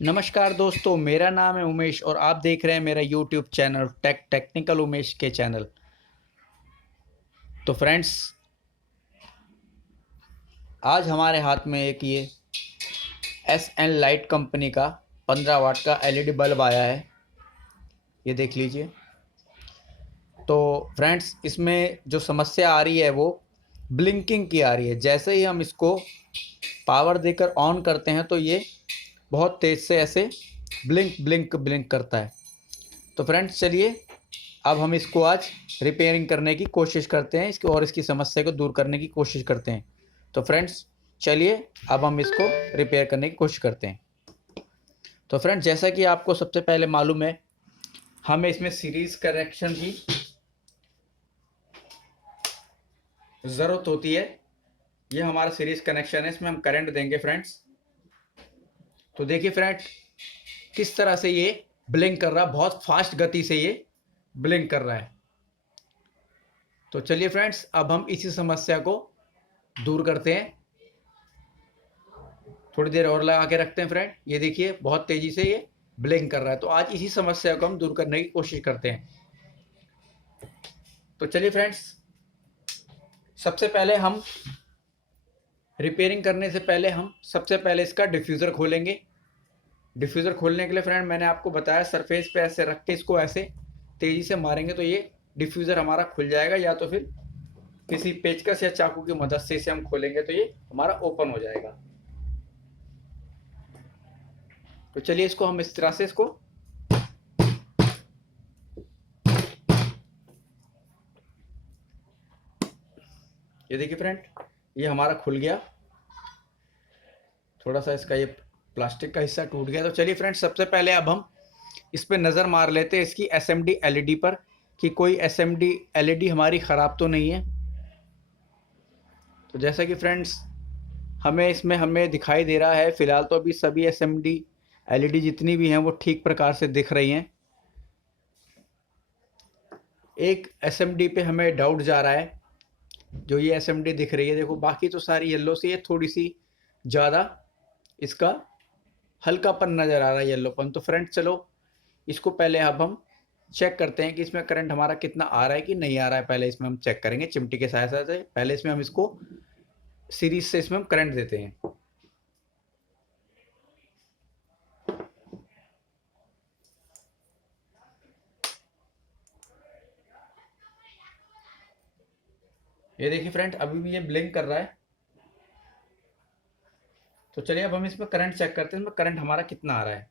नमस्कार दोस्तों, मेरा नाम है उमेश और आप देख रहे हैं मेरा यूट्यूब चैनल टेक्निकल उमेश के चैनल। तो फ्रेंड्स, आज हमारे हाथ में एक ये SN लाइट कंपनी का 15 वाट का LED बल्ब आया है। ये देख लीजिए। तो फ्रेंड्स, इसमें जो समस्या आ रही है वो ब्लिंकिंग की आ रही है। जैसे ही हम इसको पावर देकर ऑन करते हैं तो ये बहुत तेज़ से ऐसे ब्लिंक ब्लिंक ब्लिंक करता है। तो फ्रेंड्स, चलिए अब हम इसको आज रिपेयरिंग करने की कोशिश करते हैं, इसकी समस्या को दूर करने की कोशिश करते हैं। तो फ्रेंड्स, चलिए अब हम इसको रिपेयर करने की कोशिश करते हैं। तो फ्रेंड्स, जैसा कि आपको सबसे पहले मालूम है, हमें इसमें सीरीज कनेक्शन की ज़रूरत होती है। ये हमारा सीरीज कनेक्शन है, इसमें हम करंट देंगे फ्रेंड्स। तो देखिए फ्रेंड, किस तरह से ये ब्लिंक कर रहा है, बहुत फास्ट गति से ये ब्लिंक कर रहा है। तो चलिए फ्रेंड्स, अब हम इसी समस्या को दूर करते हैं। थोड़ी देर और लगा के रखते हैं फ्रेंड। ये देखिए, बहुत तेज़ी से ये ब्लिंक कर रहा है। तो आज इसी समस्या को हम दूर करने की कोशिश करते हैं। तो चलिए फ्रेंड्स, सबसे पहले हम रिपेयरिंग करने से पहले हम सबसे पहले इसका डिफ्यूज़र खोलेंगे। डिफ्यूज़र खोलने के लिए फ्रेंड मैंने आपको बताया, सरफेस पे ऐसे रख के इसको ऐसे तेज़ी से मारेंगे तो ये डिफ्यूज़र हमारा खुल जाएगा, या तो फिर किसी पेचकस या चाकू की मदद से इसे हम खोलेंगे तो ये हमारा ओपन हो जाएगा। तो चलिए इसको हम इस तरह से इसको ये देखिए फ्रेंड, ये हमारा खुल गया। थोड़ा सा इसका ये प्लास्टिक का हिस्सा टूट गया। तो चलिए फ्रेंड, सबसे पहले अब हम इस पे नज़र मार लेते हैं, इसकी SMD LED पर, कि कोई SMD LED हमारी ख़राब तो नहीं है। तो जैसा कि फ्रेंड्स हमें दिखाई दे रहा है, फ़िलहाल तो अभी सभी SMD LED जितनी भी हैं वो ठीक प्रकार से दिख रही हैं। एक SMD पे हमें डाउट जा रहा है, जो ये SMD दिख रही है, देखो बाकी तो सारी येलो सी है, थोड़ी सी ज़्यादा इसका हल्कापन नज़र आ रहा है, येलोपन। तो फ्रेंड्स, चलो इसको पहले अब हम चेक करते हैं कि इसमें करंट हमारा कितना आ रहा है कि नहीं आ रहा है। पहले इसमें हम चेक करेंगे चिमटी के सहायता से। पहले इसमें हम इसको सीरीज से इसमें हम करंट देते हैं। ये देखिए फ्रेंड, अभी भी ये ब्लिंक कर रहा है। तो चलिए अब हम इसमें करंट चेक करते हैं, इसमें करंट हमारा कितना आ रहा है।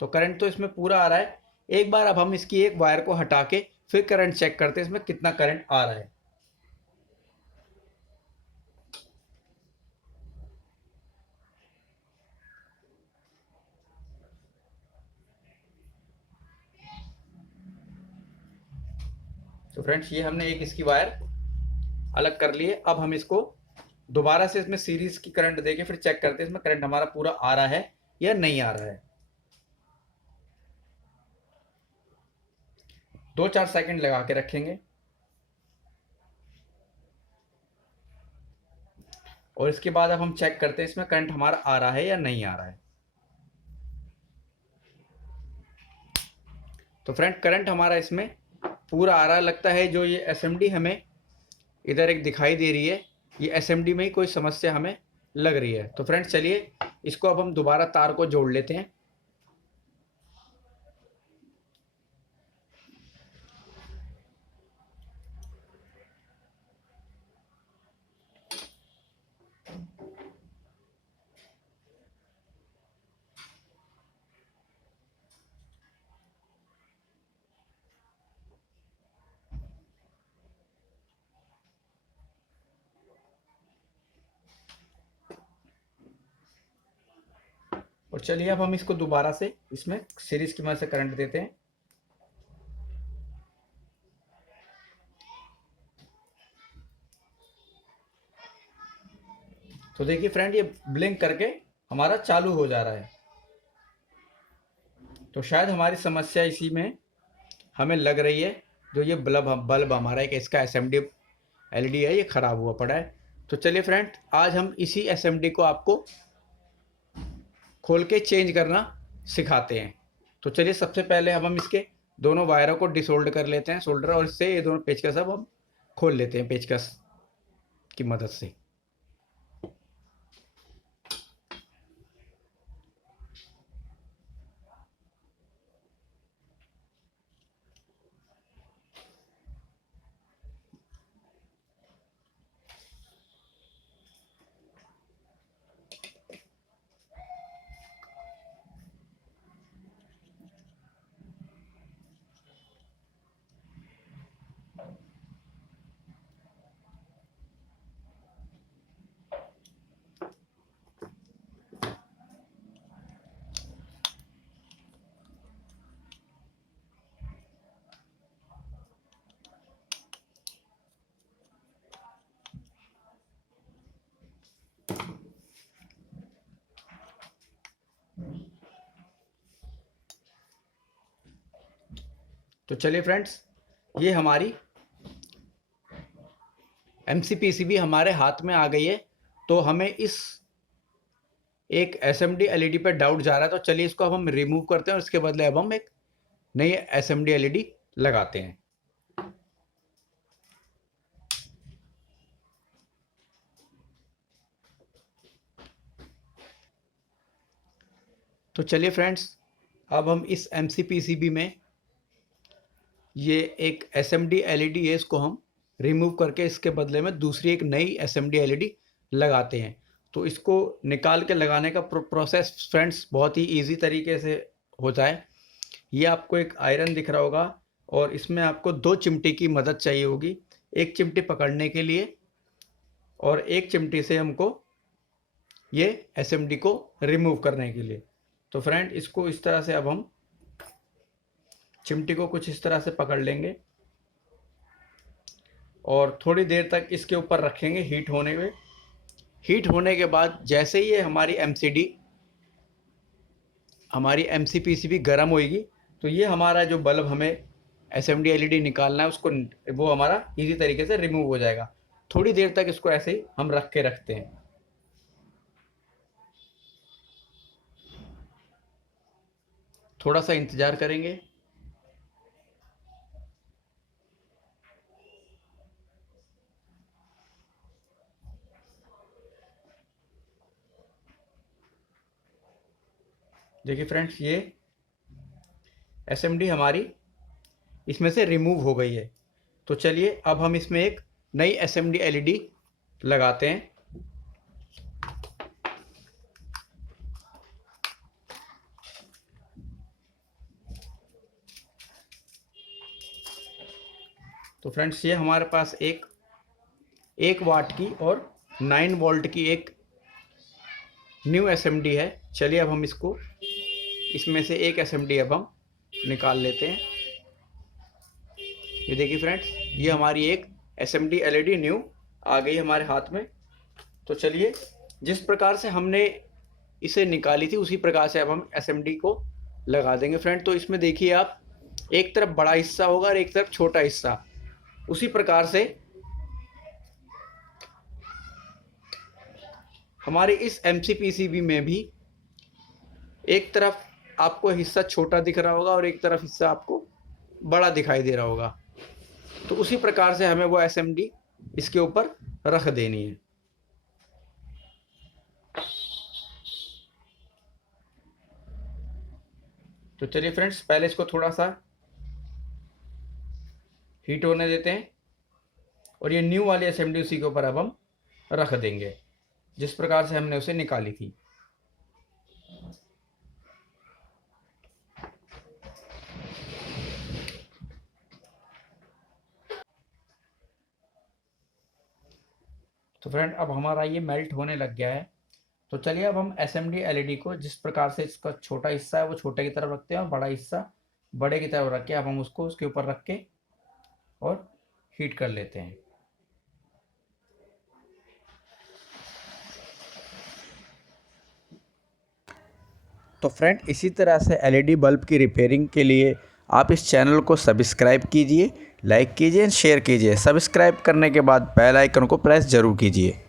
तो करंट तो इसमें पूरा आ रहा है। एक बार अब हम इसकी एक वायर को हटा के फिर करंट चेक करते हैं, इसमें कितना करंट आ रहा है। तो फ्रेंड्स, ये हमने एक इसकी वायर अलग कर ली है। अब हम इसको दोबारा से इसमें सीरीज की करंट देके फिर चेक करते हैं इसमें करंट हमारा पूरा आ रहा है या नहीं आ रहा है। 2-4 सेकंड लगा के रखेंगे और इसके बाद अब हम चेक करते हैं इसमें करंट हमारा आ रहा है या नहीं आ रहा है। तो फ्रेंड, करंट हमारा इसमें पूरा आ रहा है। लगता है जो ये SMD हमें इधर एक दिखाई दे रही है, ये SMD में ही कोई समस्या हमें लग रही है। तो फ्रेंड्स, चलिए इसको अब हम दोबारा तार को जोड़ लेते हैं। और चलिए अब हम इसको दोबारा से इसमें सीरीज की मदद से करंट देते हैं। तो देखिए फ्रेंड, ये ब्लिंक करके हमारा चालू हो जा रहा है। तो शायद हमारी समस्या इसी में हमें लग रही है, जो ये बल्ब हमारा एक इसका SMD LED है, ये ख़राब हुआ पड़ा है। तो चलिए फ्रेंड, आज हम इसी SMD को आपको खोल के चेंज करना सिखाते हैं। तो चलिए सबसे पहले हम इसके दोनों वायरों को डिसोल्ड कर लेते हैं सोल्डर, और इससे ये दोनों पेचकस अब हम खोल लेते हैं पेचकस की मदद से। तो चलिए फ्रेंड्स, ये हमारी MCPCB हमारे हाथ में आ गई है। तो हमें इस एक SMD LED पे डाउट जा रहा है, तो चलिए इसको अब हम रिमूव करते हैं और इसके बदले अब हम एक नई SMD LED लगाते हैं। तो चलिए फ्रेंड्स, अब हम इस MCPCB में ये एक SMD LED है, इसको हम रिमूव करके इसके बदले में दूसरी एक नई SMD LED लगाते हैं। तो इसको निकाल के लगाने का प्रोसेस फ्रेंड्स बहुत ही इजी तरीके से होता है। ये आपको एक आयरन दिख रहा होगा और इसमें आपको 2 चिमटी की मदद चाहिए होगी, एक चिमटी पकड़ने के लिए और एक चिमटी से हमको ये SMD को रिमूव करने के लिए। तो फ्रेंड, इसको इस तरह से अब हम चिमटी को कुछ इस तरह से पकड़ लेंगे और थोड़ी देर तक इसके ऊपर रखेंगे हीट होने में। हीट होने के बाद जैसे ही ये हमारी MCPCB गर्म होएगी, तो ये हमारा जो बल्ब हमें SMD LED निकालना है उसको, वो हमारा इजी तरीके से रिमूव हो जाएगा। थोड़ी देर तक इसको ऐसे ही हम रख के रखते हैं। थोड़ा सा इंतज़ार करेंगे। देखिए फ्रेंड्स, ये SMD हमारी इसमें से रिमूव हो गई है। तो चलिए अब हम इसमें एक नई SMD LED लगाते हैं। तो फ्रेंड्स, ये हमारे पास एक 1 वाट की और 9 वोल्ट की एक न्यू SMD है। चलिए अब हम इसमें से एक SMD अब हम निकाल लेते हैं। ये देखिए फ्रेंड्स, ये हमारी एक SMD LED न्यू आ गई हमारे हाथ में। तो चलिए, जिस प्रकार से हमने इसे निकाली थी उसी प्रकार से अब हम SMD को लगा देंगे फ्रेंड। तो इसमें देखिए आप, एक तरफ बड़ा हिस्सा होगा और एक तरफ छोटा हिस्सा। उसी प्रकार से हमारे इस MCPCB में भी एक तरफ आपको हिस्सा छोटा दिख रहा होगा और एक तरफ हिस्सा आपको बड़ा दिखाई दे रहा होगा। तो उसी प्रकार से हमें वो SMD इसके ऊपर रख देनी है। तो चलिए फ्रेंड्स, पहले इसको थोड़ा सा हीट होने देते हैं और ये न्यू वाली SMD उसी के ऊपर अब हम रख देंगे, जिस प्रकार से हमने उसे निकाली थी। तो फ्रेंड, अब हमारा ये मेल्ट होने लग गया है। तो चलिए अब हम SMD LED को, जिस प्रकार से इसका छोटा हिस्सा है वो छोटे की तरफ रखते हैं और बड़ा हिस्सा बड़े की तरफ रख के अब हम उसको उसके ऊपर रख के और हीट कर लेते हैं। तो फ्रेंड, इसी तरह से LED बल्ब की रिपेयरिंग के लिए आप इस चैनल को सब्सक्राइब कीजिए, लाइक कीजिए, शेयर कीजिए। सब्सक्राइब करने के बाद बेल आइकन को प्रेस ज़रूर कीजिए।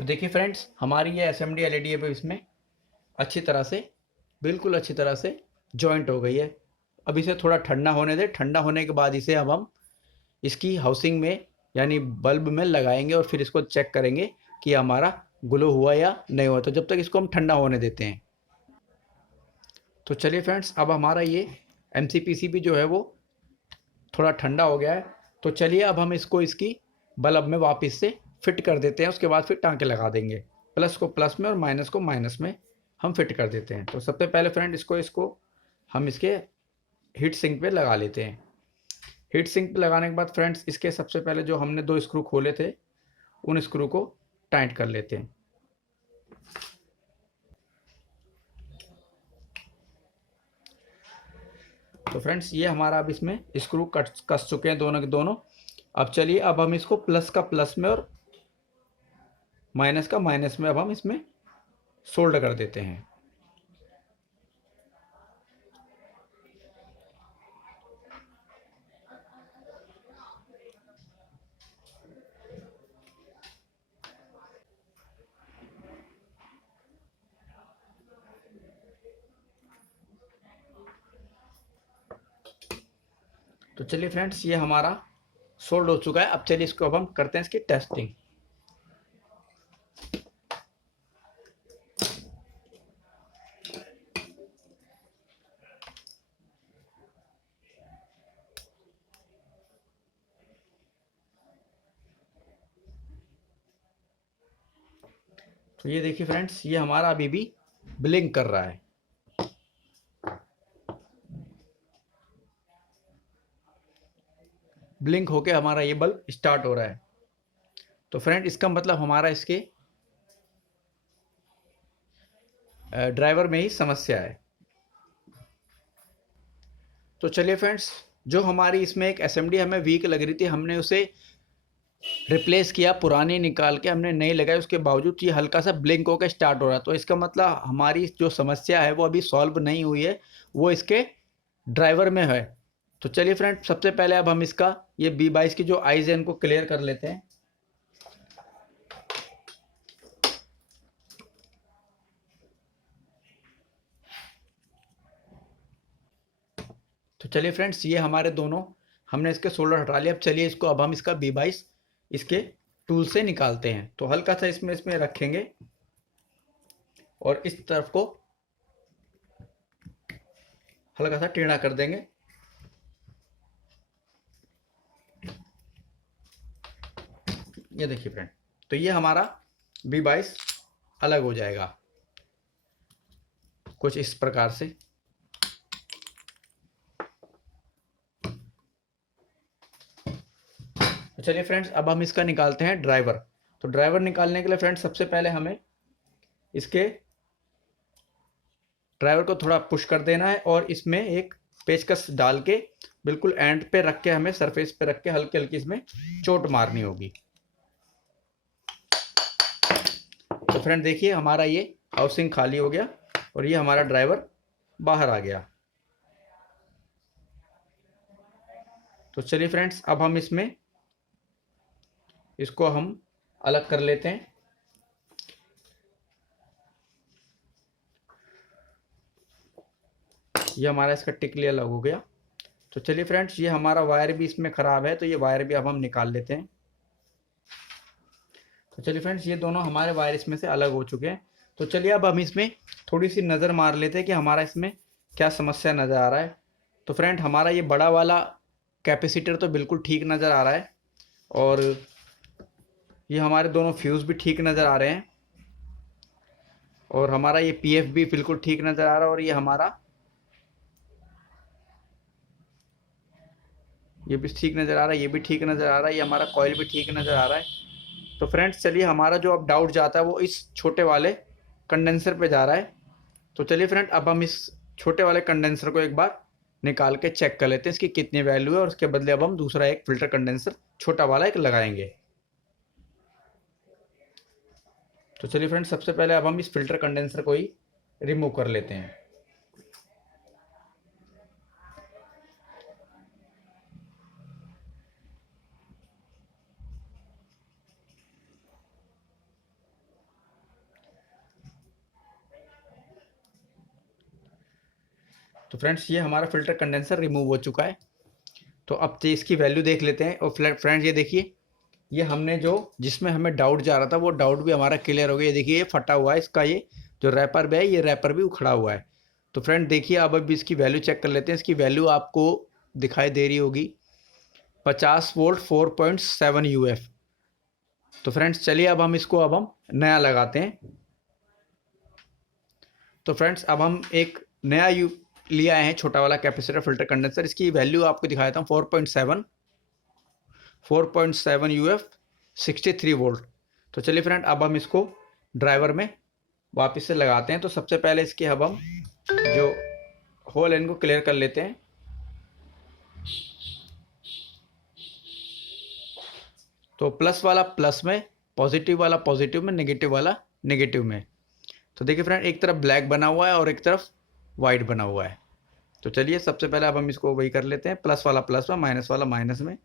तो देखिए फ्रेंड्स, हमारी ये एसएमडी एलईडी अब इसमें अच्छी तरह से, बिल्कुल अच्छी तरह से जॉइंट हो गई है। अब इसे थोड़ा ठंडा होने दें। ठंडा होने के बाद इसे अब हम इसकी हाउसिंग में यानी बल्ब में लगाएंगे और फिर इसको चेक करेंगे कि हमारा ग्लो हुआ या नहीं हुआ। तो जब तक इसको हम ठंडा होने देते हैं। तो चलिए फ्रेंड्स, अब हमारा ये एमसीपीसीबी जो है वो थोड़ा ठंडा हो गया है। तो चलिए अब हम इसको इसकी बल्ब में वापस से फिट कर देते हैं। उसके बाद फिर टाँके लगा देंगे। प्लस को प्लस में और माइनस को माइनस में हम फिट कर देते हैं। तो सबसे पहले फ्रेंड इसको हम इसके हीट सिंक पे लगा लेते हैं। हीट सिंक पे लगाने के बाद फ्रेंड्स, इसके सबसे पहले जो हमने 2 स्क्रू खोले थे उन स्क्रू को टाइट कर लेते हैं। तो फ्रेंड्स, ये हमारा अब इसमें स्क्रू कस चुके हैं दोनों के दोनों। अब चलिए, अब हम इसको प्लस का प्लस में और माइनस का माइनस में अब हम इसमें सोल्डर कर देते हैं। तो चलिए फ्रेंड्स, ये हमारा सोल्ड हो चुका है। अब चलिए इसको अब हम करते हैं इसकी टेस्टिंग। तो ये देखिए फ्रेंड्स, ये हमारा अभी भी ब्लिंक कर रहा है। ब्लिंक होके हमारा ये बल्ब स्टार्ट हो रहा है। तो फ्रेंड, इसका मतलब हमारा इसके ड्राइवर में ही समस्या है। तो चलिए फ्रेंड्स, जो हमारी इसमें एक एसएमडी हमें वीक लग रही थी, हमने उसे रिप्लेस किया, पुरानी निकाल के हमने नई लगाई। उसके बावजूद ये हल्का सा ब्लिंक होकर स्टार्ट हो रहा है। तो इसका मतलब हमारी जो समस्या है वो अभी सॉल्व नहीं हुई है, वो इसके ड्राइवर में है। तो चलिए फ्रेंड, सबसे पहले अब हम इसका ये B22 की जो आइज है इनको क्लियर कर लेते हैं। तो चलिए फ्रेंड्स, ये हमारे दोनों हमने इसके सोल्डर हटा लिया। अब चलिए इसको अब हम इसका B22 इसके टूल से निकालते हैं। तो हल्का सा इसमें रखेंगे और इस तरफ को हल्का सा टेढ़ा कर देंगे। ये देखिए फ्रेंड, तो ये हमारा B22 अलग हो जाएगा कुछ इस प्रकार से। तो चलिए फ्रेंड्स, अब हम इसका निकालते हैं ड्राइवर। तो ड्राइवर निकालने के लिए फ्रेंड्स, सबसे पहले हमें इसके ड्राइवर को थोड़ा पुश कर देना है और इसमें एक पेचकस डाल के बिल्कुल एंड पे रख के, हमें सरफेस पे रख के हल्की हल्की इसमें चोट मारनी होगी। तो फ्रेंड देखिए, हमारा ये हाउसिंग खाली हो गया और ये हमारा ड्राइवर बाहर आ गया। तो चलिए फ्रेंड्स, अब हम इसको हम अलग कर लेते हैं। ये हमारा इसका टिकली अलग हो गया। तो चलिए फ्रेंड्स, ये हमारा वायर भी इसमें ख़राब है, तो ये वायर भी अब हम निकाल लेते हैं। तो चलिए फ्रेंड्स, ये दोनों हमारे वायर इसमें से अलग हो चुके हैं। तो चलिए अब हम इसमें थोड़ी सी नज़र मार लेते हैं कि हमारा इसमें क्या समस्या नज़र आ रहा है। तो फ्रेंड, हमारा ये बड़ा वाला कैपेसिटर तो बिल्कुल ठीक नज़र आ रहा है और ये हमारे दोनों फ्यूज़ भी ठीक नज़र आ रहे हैं और हमारा ये पीएफ भी बिल्कुल ठीक नज़र आ रहा है और ये हमारा ये भी ठीक नज़र आ रहा है, ये भी ठीक नज़र आ रहा है, ये हमारा कॉइल भी ठीक नज़र आ रहा है। तो फ्रेंड्स चलिए, हमारा जो अब डाउट जाता है वो इस छोटे वाले कंडेंसर पे जा रहा है। तो चलिए फ्रेंड, अब हम इस छोटे वाले कंडेंसर को एक बार निकाल के चेक कर लेते हैं इसकी कितनी वैल्यू है और उसके बदले अब हम दूसरा एक फ़िल्टर कंडेंसर छोटा वाला एक लगाएंगे। तो चलिए फ्रेंड, सबसे पहले अब हम इस फ़िल्टर कंडेंसर को ही रिमूव कर लेते हैं। तो फ्रेंड्स ये हमारा फ़िल्टर कंडेंसर रिमूव हो चुका है। तो अब इसकी वैल्यू देख लेते हैं। और फ्रेंड्स ये देखिए, ये हमने जो जिसमें हमें डाउट जा रहा था वो डाउट भी हमारा क्लियर हो गया। ये देखिए ये फटा हुआ है, इसका ये जो रैपर भी है ये रैपर भी उखड़ा हुआ है। तो फ्रेंड देखिए अब अभी इसकी वैल्यू चेक कर लेते हैं। इसकी वैल्यू आपको दिखाई दे रही होगी 50 वोल्ट 4.7 UF। तो फ्रेंड्स चलिए अब हम नया लगाते हैं। तो फ्रेंड्स अब हम एक नया ले आए हैं छोटा वाला कैपेसिटर फ़िल्टर कंडेंसर। इसकी वैल्यू आपको दिखा देता हूँ 4.7 UF 63 वोल्ट। तो चलिए फ्रेंड अब हम इसको ड्राइवर में वापस से लगाते हैं। तो सबसे पहले इसके अब हम जो होल इनको क्लियर कर लेते हैं। तो प्लस वाला प्लस में, पॉजिटिव वाला पॉजिटिव में, नेगेटिव वाला नेगेटिव में। तो देखिए फ्रेंड एक तरफ ब्लैक बना हुआ है और एक तरफ वाइट बना हुआ है। तो चलिए सबसे पहले अब हम इसको वही कर लेते हैं, प्लस वाला प्लस में, माइनस वाला माइनस में।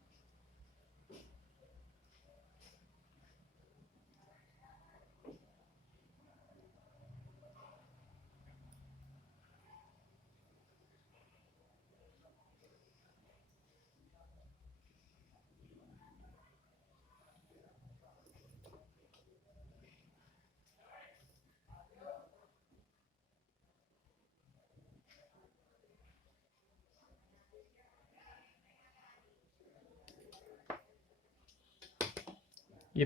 ये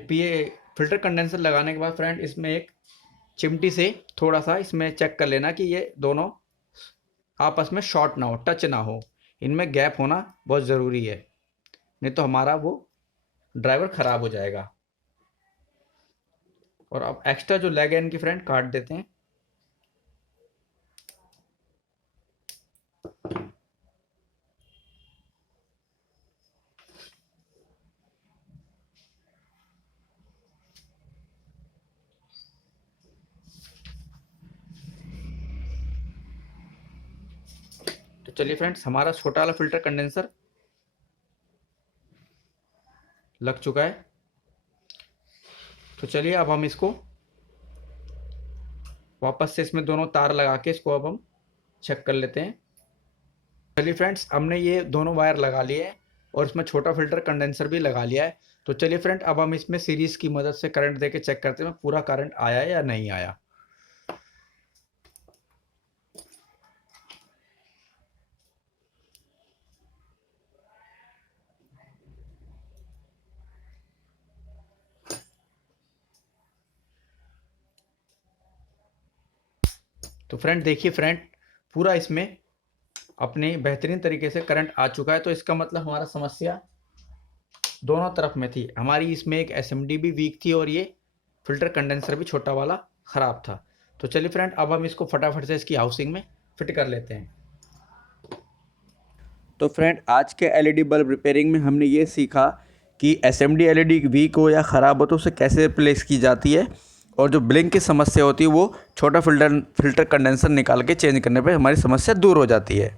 फ़िल्टर कंडेंसर लगाने के बाद फ्रेंड इसमें एक चिमटी से थोड़ा सा इसमें चेक कर लेना कि ये दोनों आपस में शॉर्ट ना हो, टच ना हो। इनमें गैप होना बहुत ज़रूरी है, नहीं तो हमारा वो ड्राइवर ख़राब हो जाएगा। और अब एक्स्ट्रा जो लेग है इनकी फ्रेंड काट देते हैं। तो चलिए फ्रेंड्स हमारा छोटा वाला फ़िल्टर कंडेंसर लग चुका है। तो चलिए अब हम इसको वापस से इसमें दोनों तार लगा के इसको अब हम चेक कर लेते हैं। चलिए फ्रेंड्स हमने ये दोनों वायर लगा लिए हैं और इसमें छोटा फ़िल्टर कंडेंसर भी लगा लिया है। तो चलिए फ्रेंड अब हम इसमें सीरीज़ की मदद से करंट देके चेक करते हैं पूरा करंट आया या नहीं आया। तो फ्रेंड देखिए फ्रेंड पूरा इसमें अपने बेहतरीन तरीके से करंट आ चुका है। तो इसका मतलब हमारा समस्या दोनों तरफ में थी। हमारी इसमें एक एसएमडी भी वीक थी और ये फ़िल्टर कंडेंसर भी छोटा वाला ख़राब था। तो चलिए फ्रेंड अब हम इसको फटाफट से इसकी हाउसिंग में फिट कर लेते हैं। तो फ्रेंड आज के एलईडी बल्ब रिपेयरिंग में हमने ये सीखा कि एसएमडी एलईडी वीक हो या ख़राब हो तो उसे कैसे रिप्लेस की जाती है, और जो ब्लिंक की समस्या होती है वो छोटा फ़िल्टर कंडेंसर निकाल के चेंज करने पर हमारी समस्या दूर हो जाती है।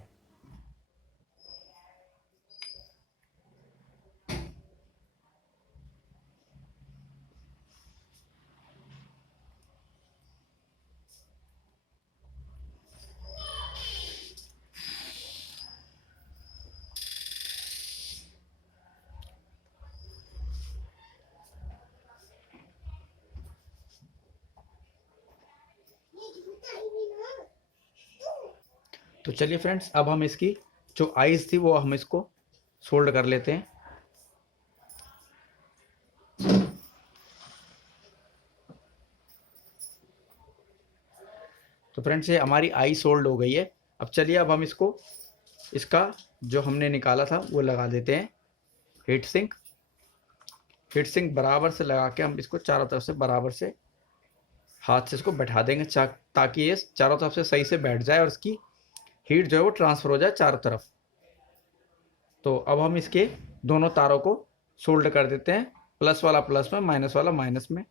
तो चलिए फ्रेंड्स अब हम इसकी जो आइज़ थी वो हम इसको सोल्ड कर लेते हैं। तो फ्रेंड्स ये हमारी आई सोल्ड हो गई है। अब चलिए अब हम इसका जो हमने निकाला था वो लगा देते हैं। हीट सिंक बराबर से लगा के हम इसको चारों तरफ से बराबर से हाथ से इसको बैठा देंगे ताकि ये चारों तरफ से सही से बैठ जाए और इसकी हीट जो है वो ट्रांसफ़र हो जाए चारों तरफ। तो अब हम इसके दोनों तारों को सोल्ड कर देते हैं, प्लस वाला प्लस में, माइनस वाला माइनस में।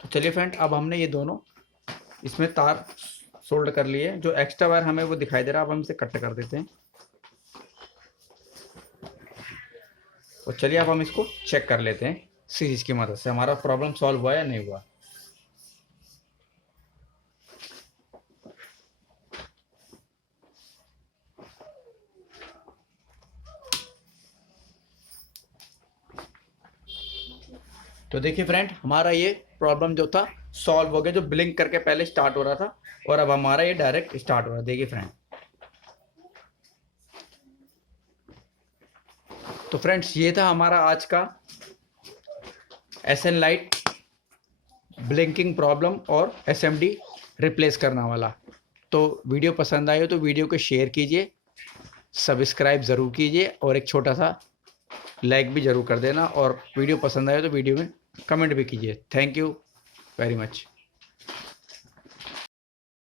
तो चलिए फ्रेंड अब हमने ये दोनों इसमें तार सोल्ड कर लिए। जो एक्स्ट्रा वायर हमें वो दिखाई दे रहा है अब हम इसे कट कर देते हैं। और चलिए अब हम इसको चेक कर लेते हैं सीरीज की मदद से हमारा प्रॉब्लम सॉल्व हुआ या नहीं हुआ। तो देखिए फ्रेंड, हमारा ये प्रॉब्लम जो था सॉल्व हो गया, जो ब्लिंक करके पहले स्टार्ट हो रहा था और अब हमारा ये डायरेक्ट स्टार्ट हो रहा है। देखिए फ्रेंड, तो फ्रेंड्स ये था हमारा आज का SN लाइट ब्लिंकिंग प्रॉब्लम और SMD रिप्लेस करना वाला। तो वीडियो पसंद आए हो तो वीडियो को शेयर कीजिए, सब्सक्राइब ज़रूर कीजिए और एक छोटा सा लाइक भी ज़रूर कर देना, और वीडियो पसंद आए तो वीडियो में कमेंट भी कीजिए। Thank you very much.